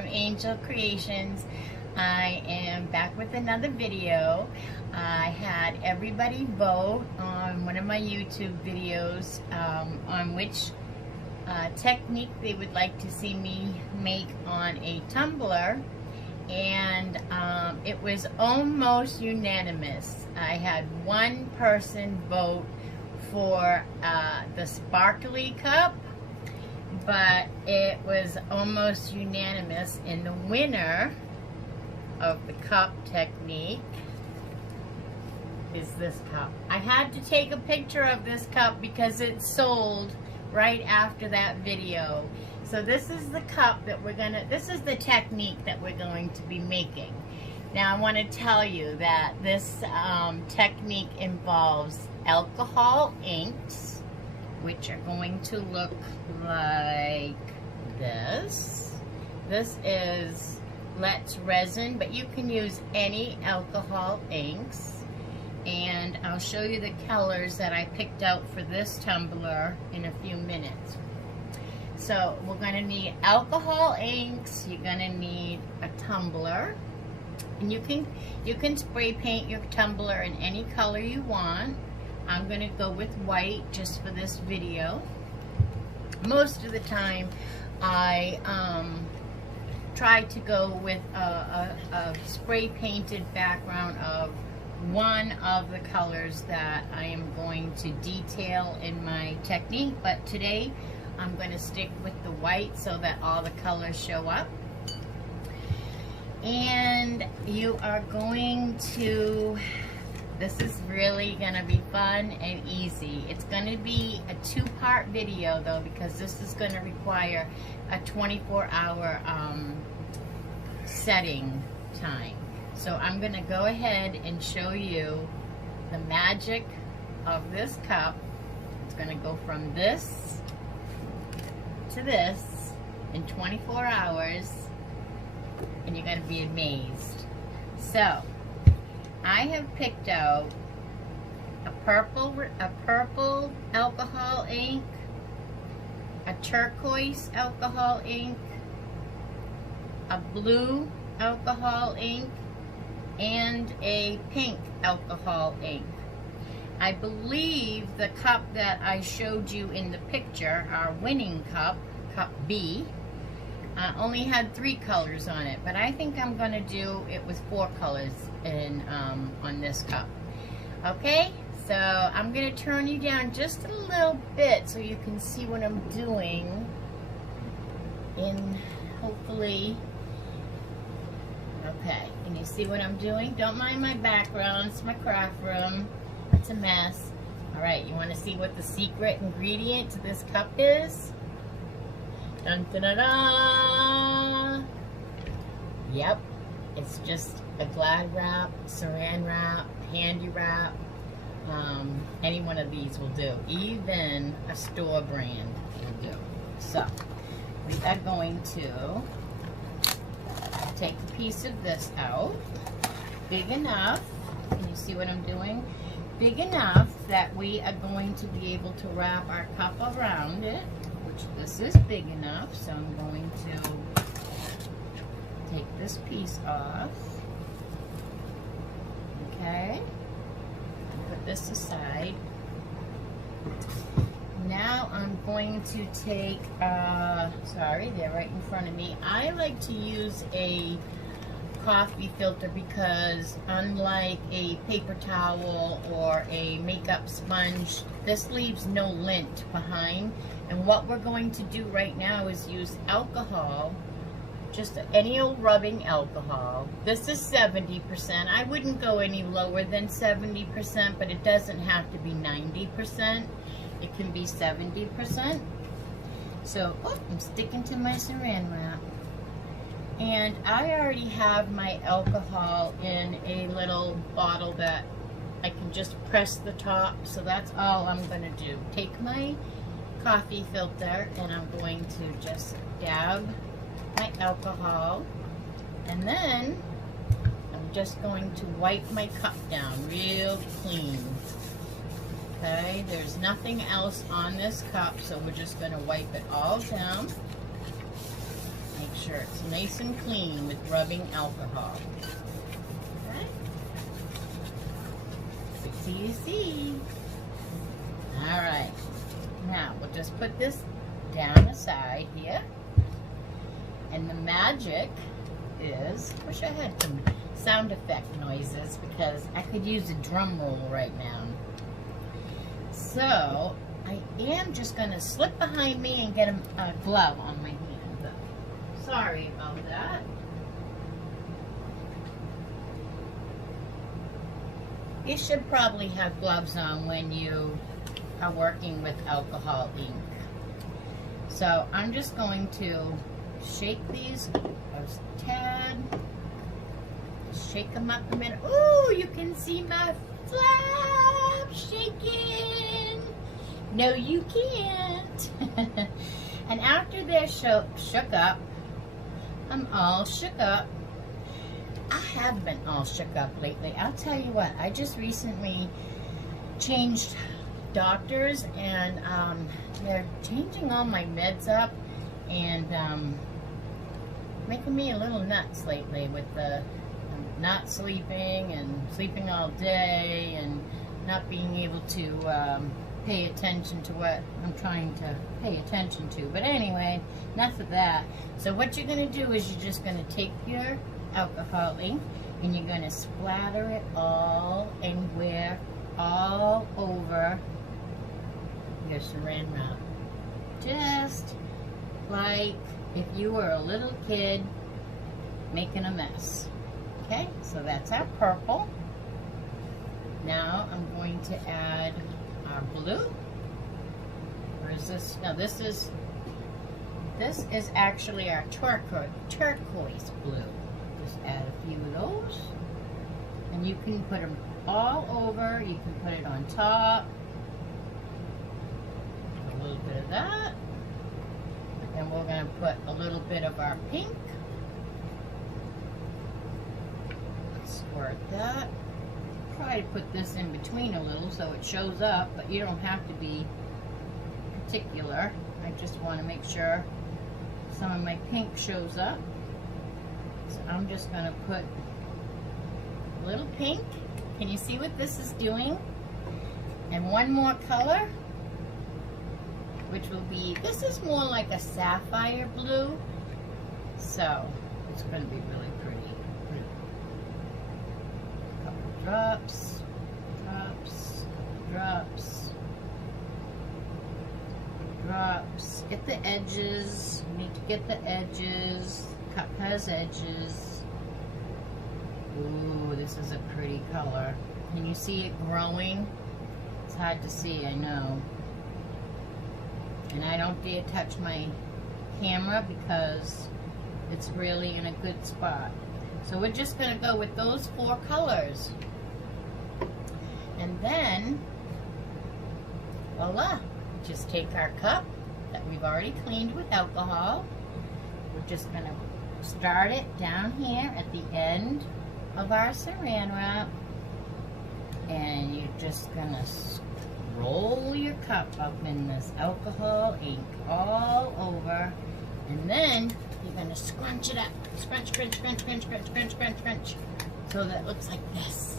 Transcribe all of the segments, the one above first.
from Angel Creations. I am back with another video. I had everybody vote on one of my YouTube videos on which technique they would like to see me make on a tumbler, and it was almost unanimous. I had one person vote for the sparkly cup, but it was almost unanimous, and the winner of the cup technique is this cup. I had to take a picture of this cup because it sold right after that video. So this is the cup that this is the technique that we're going to be making. Now I want to tell you that this technique involves alcohol inks, which are going to look like this. This is Let's Resin, but you can use any alcohol inks. And I'll show you the colors that I picked out for this tumbler in a few minutes. So we're going to need alcohol inks, you're going to need a tumbler, and you can spray paint your tumbler in any color you want. I'm going to go with white just for this video. Most of the time I try to go with a spray painted background of one of the colors that I am going to detail in my technique, but today I'm going to stick with the white so that all the colors show up. And you are going to, this is really going to be fun and easy. It's going to be a two-part video though, because this is going to require a 24-hour setting time. So I'm going to go ahead and show you the magic of this cup. It's going to go from this to this in 24 hours, and you're going to be amazed. So I have picked out a purple alcohol ink, a turquoise alcohol ink, a blue alcohol ink, and a pink alcohol ink. I believe the cup that I showed you in the picture, our winning cup, cup B, only had 3 colors on it, but I think I'm going to do it with 4 colors in, on this cup. Okay, so I'm going to turn you down just a little bit so you can see what I'm doing, and hopefully, okay, can you see what I'm doing? Don't mind my background, it's my craft room. It's a mess. Alright, you want to see what the secret ingredient to this cup is? Dun dun dun dun! Yep, it's just a Glad wrap, Saran wrap, Handy wrap. Any one of these will do. Even a store brand will do. So, we are going to take a piece of this out, big enough, can you see what I'm doing? Big enough that we are going to be able to wrap our cup around it, which this is big enough, so I'm going to take this piece off, okay, put this aside. Now I'm going to take, sorry, they're right in front of me. I like to use a coffee filter because unlike a paper towel or a makeup sponge, this leaves no lint behind. And what we're going to do right now is use alcohol, just any old rubbing alcohol. This is 70%. I wouldn't go any lower than 70%, but it doesn't have to be 90%. It can be 70%. So, oh, I'm sticking to my saran wrap. And I already have my alcohol in a little bottle that I can just press the top. So that's all I'm going to do. Take my coffee filter and I'm going to just dab my alcohol. And then I'm just going to wipe my cup down real clean. Okay, there's nothing else on this cup, so we're just going to wipe it all down. Make sure t-shirts nice and clean with rubbing alcohol. Okay? See. Alright. Now, we'll just put this down aside here. And the magic is, I wish I had some sound effect noises because I could use a drum roll right now. So, I am just going to slip behind me and get a glove on my hand. Sorry about that. You should probably have gloves on when you are working with alcohol ink. So I'm just going to shake these a tad. Shake them up a minute. Ooh, you can see my flap shaking. No, you can't. And after they're shook up, I'm all shook up. I have been all shook up lately. I'll tell you what, I just recently changed doctors, and they're changing all my meds up and making me a little nuts lately with the not sleeping and sleeping all day and not being able to pay attention to what I'm trying to pay attention to. But anyway, enough of that. So what you're going to do is you're just going to take your alcohol ink and you're going to splatter it all anywhere, all over your saran wrap. Just like if you were a little kid making a mess. Okay, so that's our purple. Now I'm going to add our blue. Or is this? No, this is actually our turquoise blue. Just add a few of those. And you can put them all over. You can put it on top. A little bit of that. And we're going to put a little bit of our pink. Squirt that. Try to put this in between a little so it shows up, but you don't have to be particular. I just want to make sure some of my pink shows up. So I'm just going to put a little pink. Can you see what this is doing? And one more color, which will be, this is more like a sapphire blue, so it's going to be really pretty. A couple drops, drops. Get the edges. You need to get the edges. Cup has edges. Ooh, this is a pretty color. Can you see it growing? It's hard to see, I know. And I don't dare touch my camera because it's really in a good spot. So we're just going to go with those 4 colors. And then, voila. Just take our cup that we've already cleaned with alcohol. We're just going to start it down here at the end of our saran wrap. And you're just going to roll your cup up in this alcohol ink all over. And then you're going to scrunch it up. Scrunch. So that it looks like this.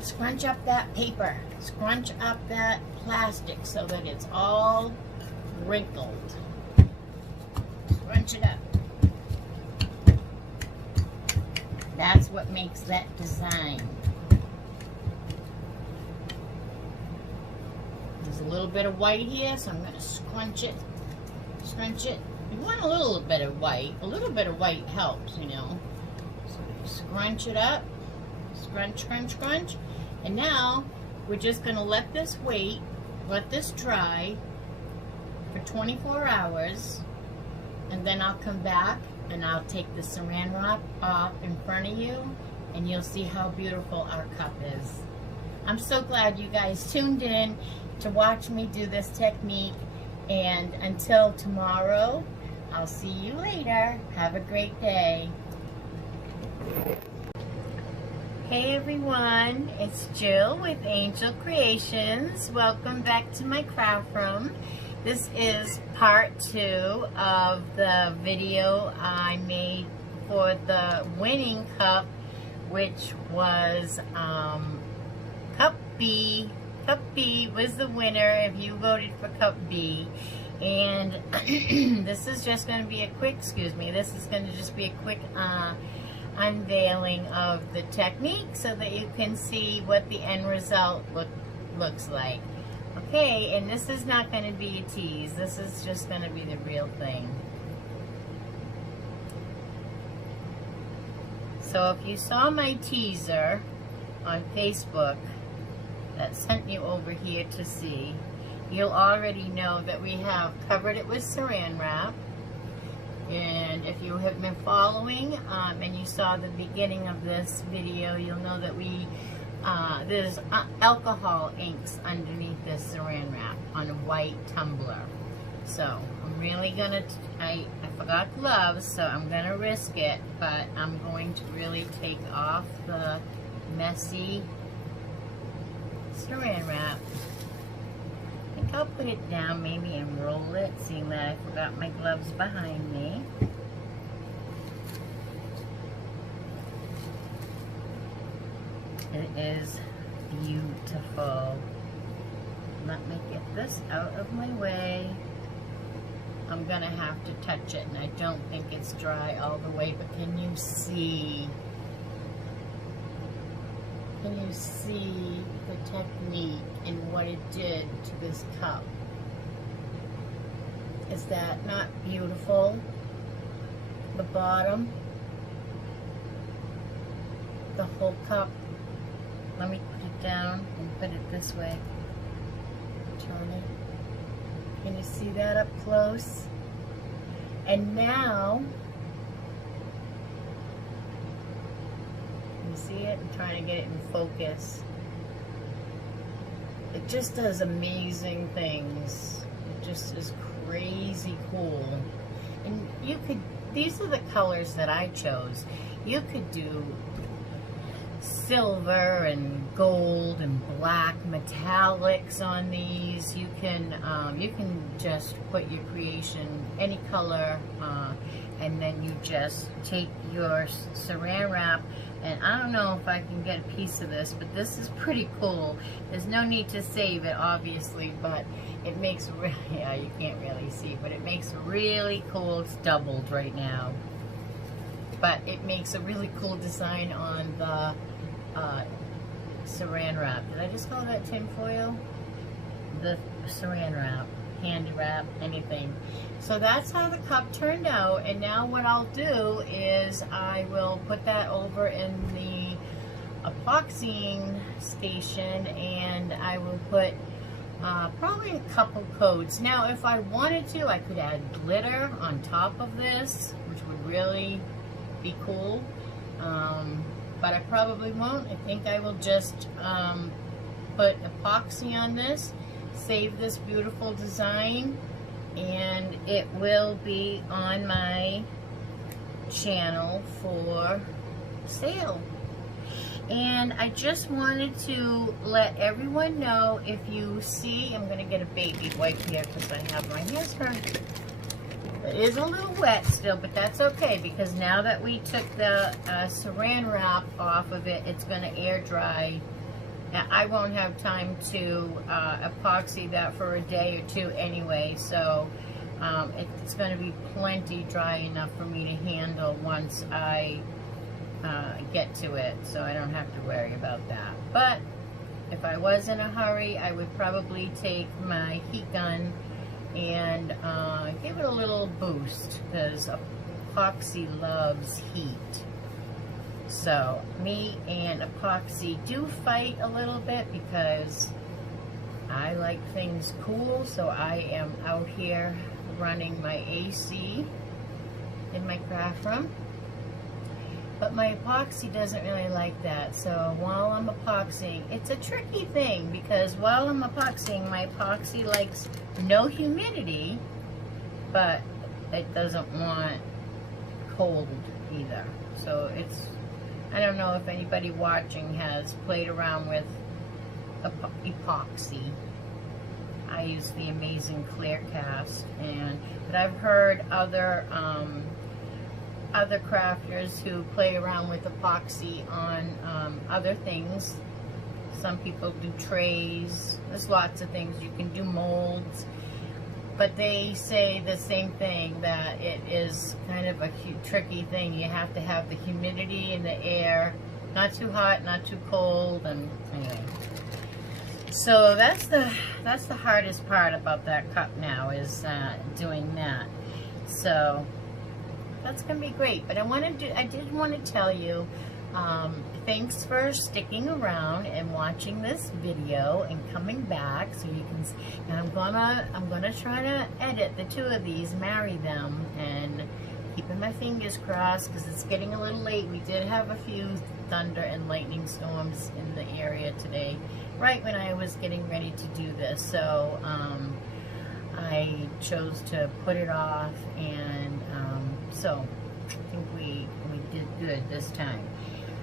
Scrunch up that paper. Scrunch up that plastic so that it's all wrinkled. Scrunch it up. That's what makes that design. There's a little bit of white here, so I'm going to scrunch it. You want a little bit of white. A little bit of white helps, you know. So you scrunch it up. Scrunch. And now we're just going to let this wait, let this dry for 24 hours. And then I'll come back and I'll take the saran wrap off in front of you and you'll see how beautiful our cup is. I'm so glad you guys tuned in to watch me do this technique. And until tomorrow, I'll see you later. Have a great day. Hey everyone, it's Jill with Angel Creations. Welcome back to my craft room. This is part 2 of the video I made for the winning cup, which was Cup B. Cup B was the winner if you voted for Cup B. And this is just going to be a quick, this is going to just be a quick unveiling of the technique so that you can see what the end result looks like. Okay, and this is not going to be a tease. This is just going to be the real thing. So if you saw my teaser on Facebook that sent you over here to see, you'll already know that we have covered it with saran wrap. And if you have been following and you saw the beginning of this video, you'll know that there's alcohol inks underneath this saran wrap on a white tumbler. So I'm really gonna, I forgot gloves, so I'm gonna risk it, but I'm going to really take off the messy saran wrap. I think I'll put it down maybe and roll it, seeing that I forgot my gloves behind me. It is beautiful. Let me get this out of my way. I'm gonna have to touch it, and I don't think it's dry all the way, but can you see? Can you see the technique and what it did to this cup? Is that not beautiful? The bottom, the whole cup. Let me put it down and put it this way. Turn it. Can you see that up close? And now, you see it? I'm trying to get it in focus. It just does amazing things. It just is crazy cool. And you could, these are the colors that I chose. You could do silver and gold and black metallics on these. You can just put your creation any color, and then you just take your saran wrap, and I don't know if I can get a piece of this, but this is pretty cool. There's no need to save it, obviously, but it makes really, yeah, you can't really see, but it makes really cool. It's doubled right now, but it makes a really cool design on the saran wrap. Did I just call that tin foil? The saran wrap, handy wrap, anything. So that's how the cup turned out, and now what I'll do is I will put that over in the epoxying station, and I will put probably a couple coats. Now if I wanted to, I could add glitter on top of this, which would really be cool. But I probably won't. I think I will just put epoxy on this, save this beautiful design, and it will be on my channel for sale. And I just wanted to let everyone know, if you see, I'm going to get a baby wipe here because I have my hands hurt. It is a little wet still, but that's okay, because now that we took the saran wrap off of it, it's going to air dry. Now, I won't have time to epoxy that for a day or two anyway, so it's going to be plenty dry enough for me to handle once I get to it, so I don't have to worry about that. But if I was in a hurry, I would probably take my heat gun and give it a little boost, because epoxy loves heat. So me and epoxy do fight a little bit, because I like things cool, so I am out here running my AC in my craft room. But my epoxy doesn't really like that, so while I'm epoxying, it's a tricky thing, because while I'm epoxying, my epoxy likes no humidity, but it doesn't want cold either. So it's, I don't know if anybody watching has played around with epoxy. I use the Amazing Clear Cast, but I've heard other crafters who play around with epoxy on other things. Some people do trays. There's lots of things. You can do molds. But they say the same thing, that it is kind of a tricky thing. You have to have the humidity in the air. Not too hot, not too cold. And anyway. So that's the hardest part about that cup now, is doing that. So that's gonna be great. But I did want to tell you, thanks for sticking around and watching this video and coming back. So you can. And I'm gonna try to edit the two of these, marry them, and keeping my fingers crossed because it's getting a little late. We did have a few thunder and lightning storms in the area today, right when I was getting ready to do this. So I chose to put it off, and so I think we did good this time.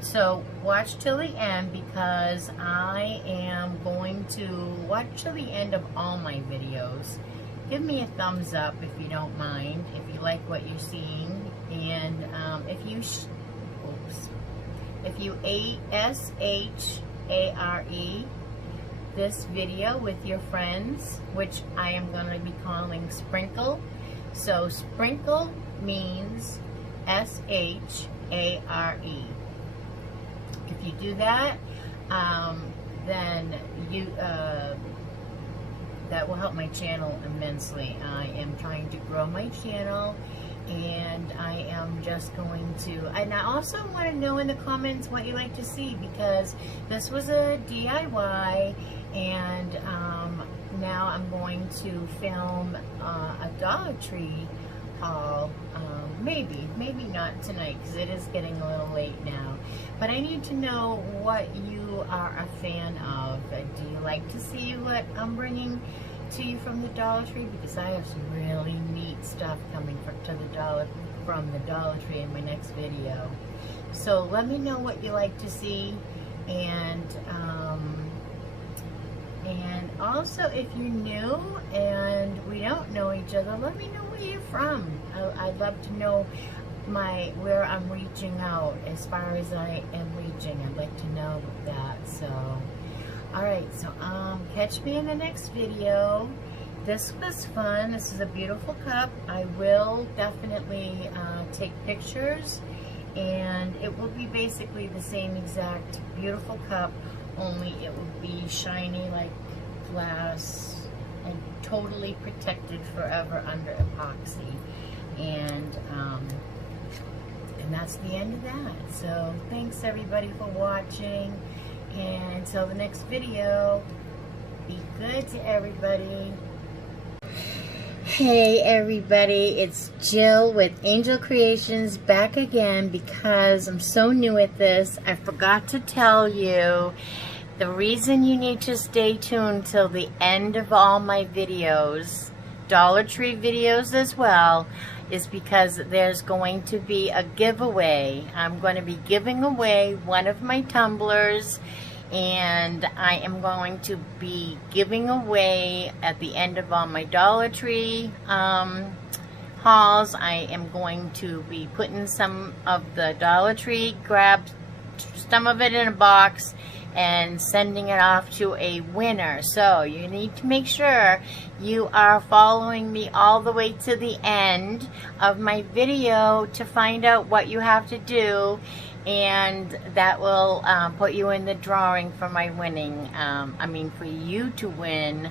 So watch till the end, because I am going to watch till the end of all my videos. Give me a thumbs up if you don't mind, if you like what you're seeing, and if you ASHARE this video with your friends, which I am going to be calling Sprinkle. So Sprinkle means SHARE. If you do that, then that will help my channel immensely. I am trying to grow my channel, and I am just going to, and I also want to know in the comments what you like to see, because this was a DIY, and now I'm going to film a Dollar Tree haul. Maybe not tonight, because it is getting a little late now. But I need to know what you are a fan of. Do you like to see what I'm bringing to you from the Dollar Tree? Because I have some really neat stuff coming from the Dollar Tree in my next video. So let me know what you like to see, and also, if you're new and we don't know each other, let me know where you're from. I'd love to know where I'm reaching out, as far as I am reaching. I'd like to know that. So, alright, so catch me in the next video. This was fun. This is a beautiful cup. I will definitely take pictures, and it will be basically the same exact beautiful cup, only it will be shiny like glass and totally protected forever under epoxy. And that's the end of that. So thanks everybody for watching, and until the next video, be good to everybody. Hey everybody, it's Jill with Angel Creations back again, because I'm so new at this. I forgot to tell you, the reason you need to stay tuned till the end of all my videos, Dollar Tree videos as well, is because there's going to be a giveaway. I'm going to be giving away one of my tumblers, and I am going to be giving away at the end of all my Dollar Tree hauls. I am going to be putting some of the Dollar Tree, grab some of it in a box and sending it off to a winner. So you need to make sure you are following me all the way to the end of my video to find out what you have to do, and that will put you in the drawing for my winning, for you to win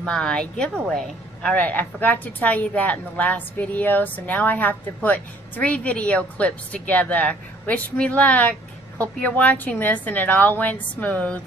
my giveaway. Alright, I forgot to tell you that in the last video, so now I have to put 3 video clips together. Wish me luck. Hope you're watching this and it all went smooth.